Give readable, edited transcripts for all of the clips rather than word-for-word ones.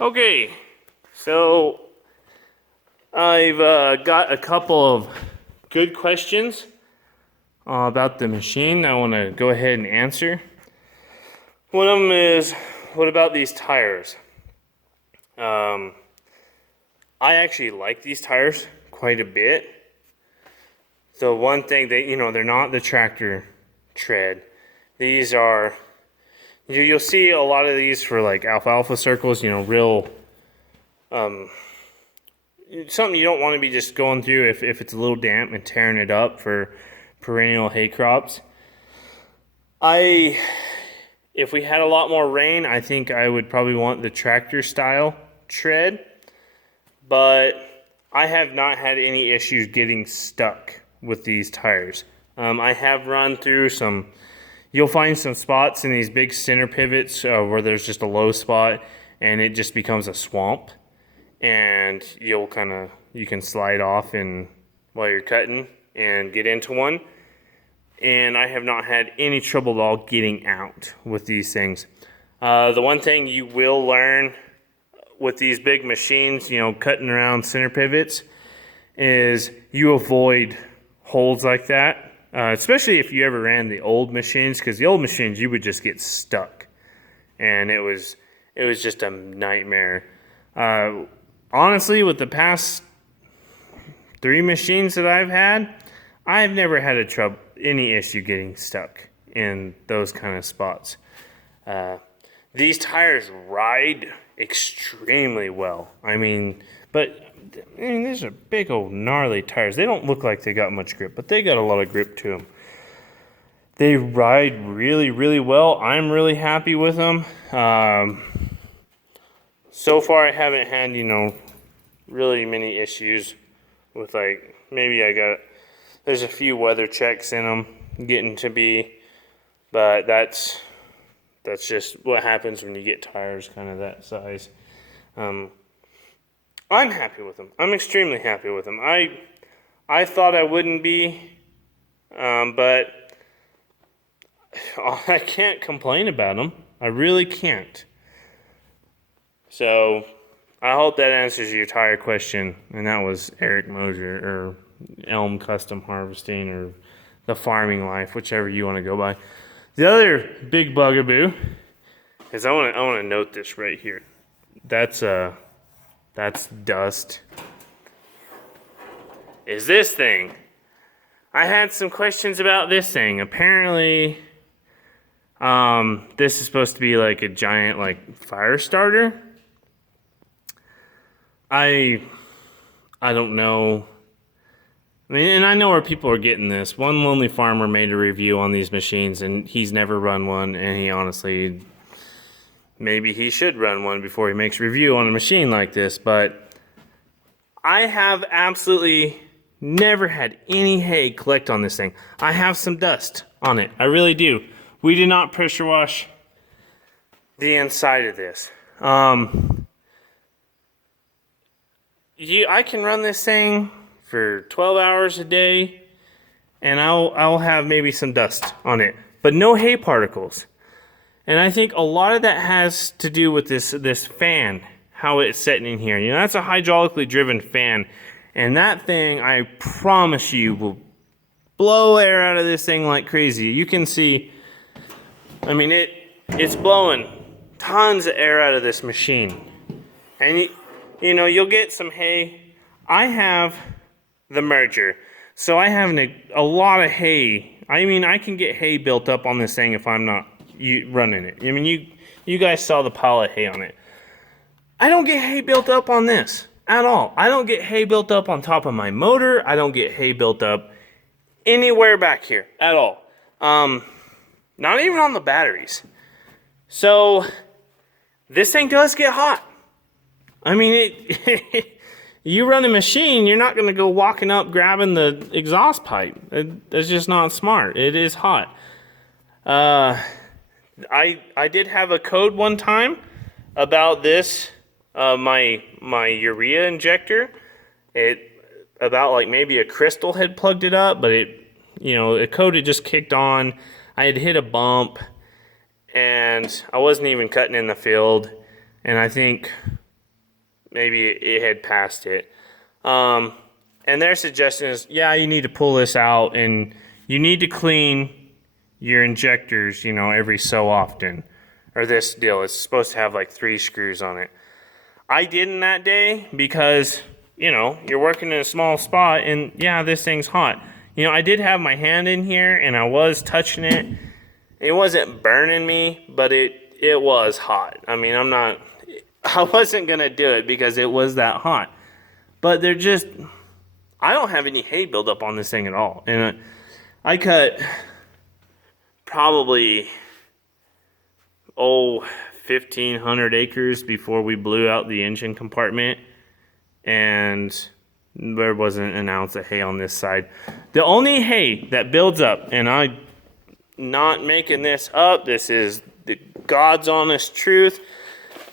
Okay, so I've got a couple of good questions about the machine I want to go ahead and answer. One of them is, what about these tires? I actually like these tires quite a bit. The one thing that, they're not the tractor tread. These are, you'll see a lot of these for like alfalfa circles, real, something you don't want to be just going through if it's a little damp and tearing it up for perennial hay crops. If we had a lot more rain, I think I would probably want the tractor style tread, but I have not had any issues getting stuck with these tires. I have run through you'll find some spots in these big center pivots where there's just a low spot and it just becomes a swamp, and you can slide off while you're cutting and get into one. And I have not had any trouble at all getting out with these things. The one thing you will learn with these big machines, cutting around center pivots, is you avoid holes like that, especially if you ever ran the old machines, because the old machines you would just get stuck, and it was just a nightmare. Honestly, with the past 3 machines that I've had, I've never had any issue getting stuck in those kind of spots. These tires ride extremely well. These are big old gnarly tires. They don't look like they got much grip, but they got a lot of grip to them. They ride really, really well. I'm really happy with them. So far I haven't had, really many issues with, like, there's a few weather checks in them getting to be, but that's just what happens when you get tires kind of that size. I'm happy with them. I'm extremely happy with them. I thought I wouldn't be, but I can't complain about them. I really can't. So I hope that answers your tire question. And that was Eric Mosier, or Elm Custom Harvesting, or the Farming Life, whichever you want to go by. The other big bugaboo is, I want to note this right here. That's dust. Is this thing? I had some questions about this thing. Apparently, this is supposed to be like a giant fire starter. I don't know. And I know where people are getting this. One lonely farmer made a review on these machines, and he's never run one, and he honestly, maybe he should run one before he makes a review on a machine like this, but I have absolutely never had any hay collect on this thing. I have some dust on it. I really do. We did not pressure wash the inside of this. I can run this thing for 12 hours a day, and I'll have maybe some dust on it, but no hay particles. And I think a lot of that has to do with this fan, how it's sitting in here. That's a hydraulically driven fan, and that thing, I promise you, will blow air out of this thing like crazy. You can see, it's blowing tons of air out of this machine. And you'll get some hay. I have the merger, so I have a lot of hay. I can get hay built up on this thing if I'm not running it. You guys saw the pile of hay on it. I don't get hay built up on this at all. I don't get hay built up on top of my motor. I don't get hay built up anywhere back here at all. Not even on the batteries. So this thing does get hot. You run a machine, you're not going to go walking up grabbing the exhaust pipe. That's just not smart. It is hot. I did have a code one time about this, my urea injector. About maybe a crystal had plugged it up, but a code had just kicked on. I had hit a bump, and I wasn't even cutting in the field, and I think maybe it had passed it. And their suggestion is, yeah, you need to pull this out and you need to clean your injectors, you know, every so often. Or this deal, it's supposed to have like 3 screws on it. I didn't that day because, you know, you're working in a small spot and yeah, this thing's hot. You know, I did have my hand in here and I was touching it. It wasn't burning me, but it was hot. I mean, I wasn't gonna do it because it was that hot. But I don't have any hay buildup on this thing at all. And I cut probably, 1,500 acres before we blew out the engine compartment. And there wasn't an ounce of hay on this side. The only hay that builds up, and I'm not making this up, this is the God's honest truth.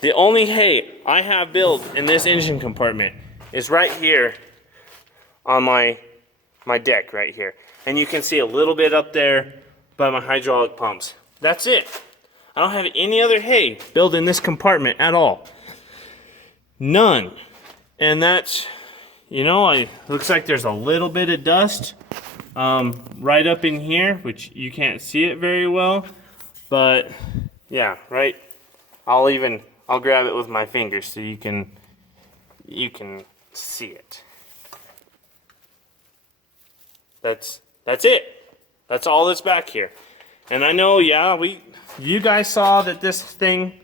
The only hay I have built in this engine compartment is right here on my deck right here. And you can see a little bit up there by my hydraulic pumps. That's it. I don't have any other hay built in this compartment at all. None. And that's, you know, looks like there's a little bit of dust right up in here, which you can't see it very well. But yeah, right. I'll grab it with my fingers so you can see it. That's it. That's all that's back here. And I know, yeah, you guys saw that this thing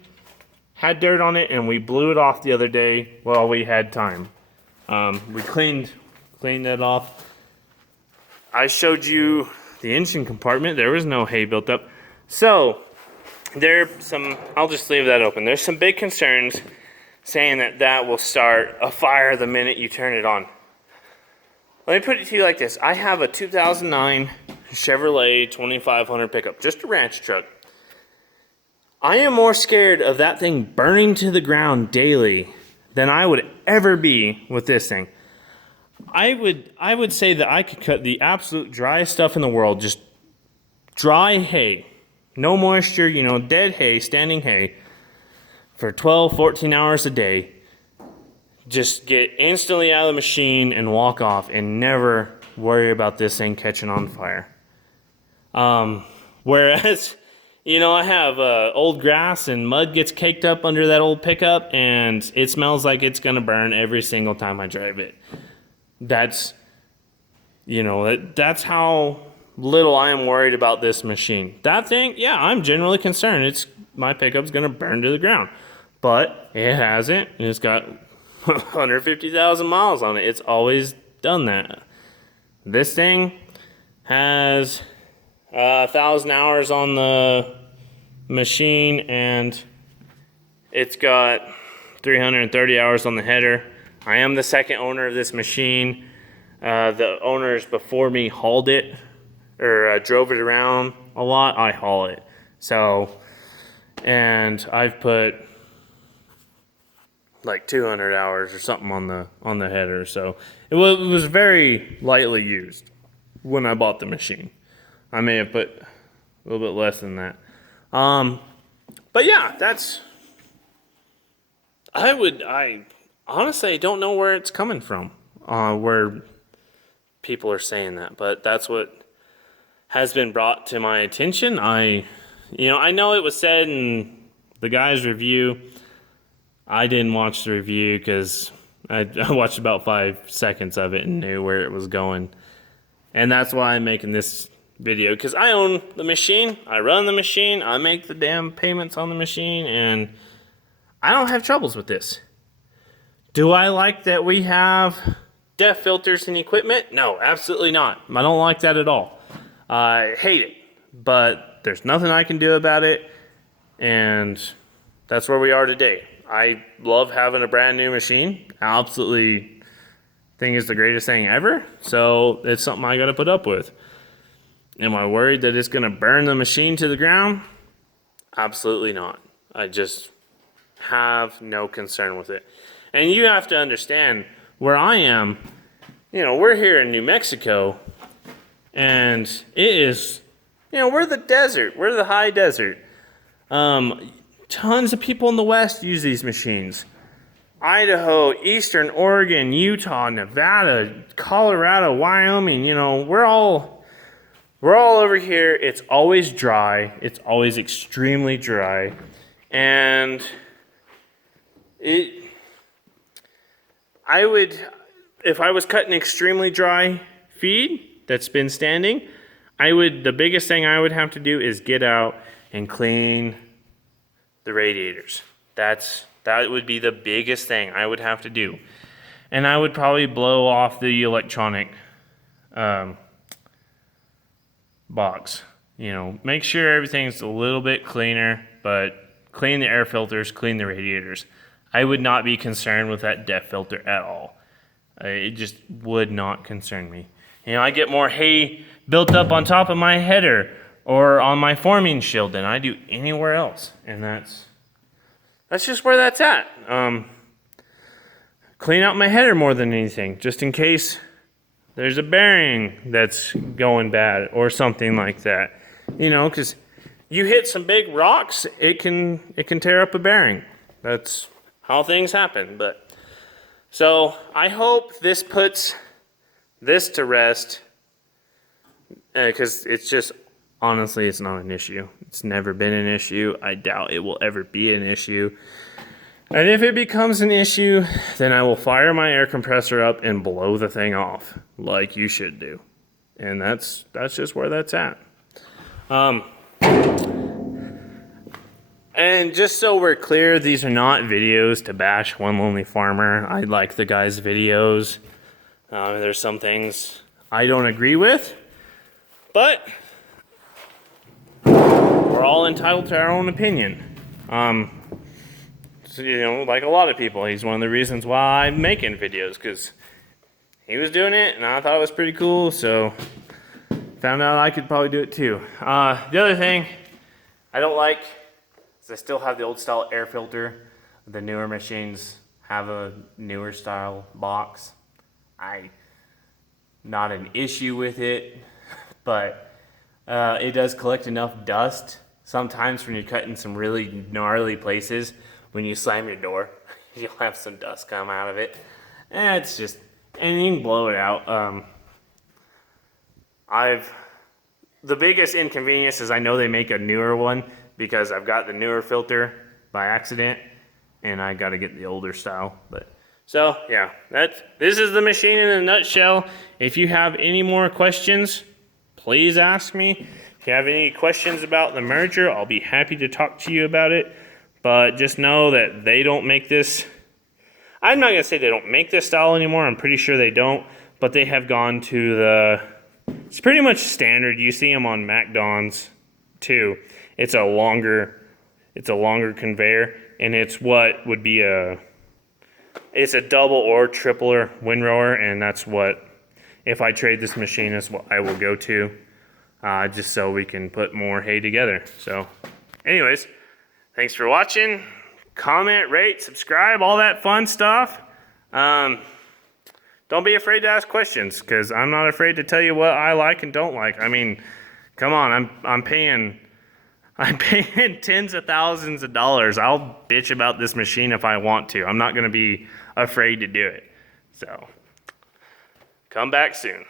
had dirt on it and we blew it off the other day while we had time. We cleaned that off. I showed you the engine compartment. There was no hay built up. So I'll just leave that open. There's some big concerns saying that will start a fire the minute you turn it on. Let me put it to you like this. I have a 2009 Chevrolet 2500 pickup, just a ranch truck. I am more scared of that thing burning to the ground daily than I would ever be with this thing. I would say that I could cut the absolute driest stuff in the world, just dry hay, no moisture, you know, dead hay, standing hay, for 12, 14 hours a day. Just get instantly out of the machine and walk off and never worry about this thing catching on fire. Whereas, you know, I have old grass and mud gets caked up under that old pickup and it smells like it's going to burn every single time I drive it. That's how little I am worried about this machine. That thing, yeah, I'm generally concerned. My pickup's going to burn to the ground. But it hasn't, and it's got 150,000 miles on it. It's always done that. This thing has 1,000 hours on the machine, and it's got 330 hours on the header. I am the second owner of this machine. The owners before me hauled it or drove it around a lot. I haul it. So, and I've put like 200 hours or something on the header. So it was very lightly used when I bought the machine. I may have put a little bit less than that. But yeah, I honestly don't know where it's coming from, where people are saying that, but that's what has been brought to my attention. I know it was said in the guy's review. I didn't watch the review because I watched about 5 seconds of it and knew where it was going. And that's why I'm making this video, because I own the machine, I run the machine, I make the damn payments on the machine, and I don't have troubles with this. Do I like that we have DEF filters and equipment? No, absolutely not. I don't like that at all. I hate it, but there's nothing I can do about it, and that's where we are today. I love having a brand new machine. I absolutely think it's the greatest thing ever, so it's something I gotta put up with. Am I worried that it's gonna burn the machine to the ground? Absolutely not. I just have no concern with it. And you have to understand where I am, we're here in New Mexico, and it is, we're the desert, we're the high desert. Tons of people in the West use these machines. Idaho, Eastern Oregon, Utah, Nevada, Colorado, Wyoming, you know, we're all over here. It's always dry. It's always extremely dry. And I would, if I was cutting extremely dry feed that's been standing, the biggest thing I would have to do is get out and clean the radiators. That would be the biggest thing I would have to do. And I would probably blow off the electronic box. You know, make sure everything's a little bit cleaner, but clean the air filters, clean the radiators. I would not be concerned with that DEF filter at all. It just would not concern me. You know, I get more hay built up on top of my header or on my forming shield than I do anywhere else. And that's just where that's at. Clean out my header more than anything, just in case there's a bearing that's going bad or something like that. You know, because you hit some big rocks, it can tear up a bearing. That's how things happen. But so I hope this puts this to rest, because it's just, honestly, it's not an issue. It's never been an issue. I doubt it will ever be an issue. And if it becomes an issue, then I will fire my air compressor up and blow the thing off, like you should do. And that's just where that's at. And just so we're clear, these are not videos to bash One Lonely Farmer. I like the guy's videos. There's some things I don't agree with, but we're all entitled to our own opinion. So, you know, like a lot of people, he's one of the reasons why I'm making videos, because he was doing it and I thought it was pretty cool, so found out I could probably do it too. The other thing I don't like is I still have the old style air filter. The newer machines have a newer style box. Not an issue with it, but it does collect enough dust sometimes when you're cutting some really gnarly places. When you slam your door, you'll have some dust come out of it. And it's just, and you can blow it out. The biggest inconvenience is I know they make a newer one, because I've got the newer filter by accident and I got to get the older style. But so yeah, this is the machine in a nutshell. If you have any more questions, please ask me. If you have any questions about the merger, I'll be happy to talk to you about it. But just know that they don't make this. I'm not going to say they don't make this style anymore. I'm pretty sure they don't. But they have gone to it's pretty much standard. You see them on MacDons too. It's a longer conveyor. And it's what would be it's a double or tripler windrower. And that's what, if I trade this machine, is what I will go to. Just so we can put more hay together. So anyways. Thanks for watching. Comment, rate, subscribe, all that fun stuff. Don't be afraid to ask questions, because I'm not afraid to tell you what I like and don't like. I mean, come on, I'm paying tens of thousands of dollars. I'll bitch about this machine if I want to. I'm not going to be afraid to do it. So, come back soon.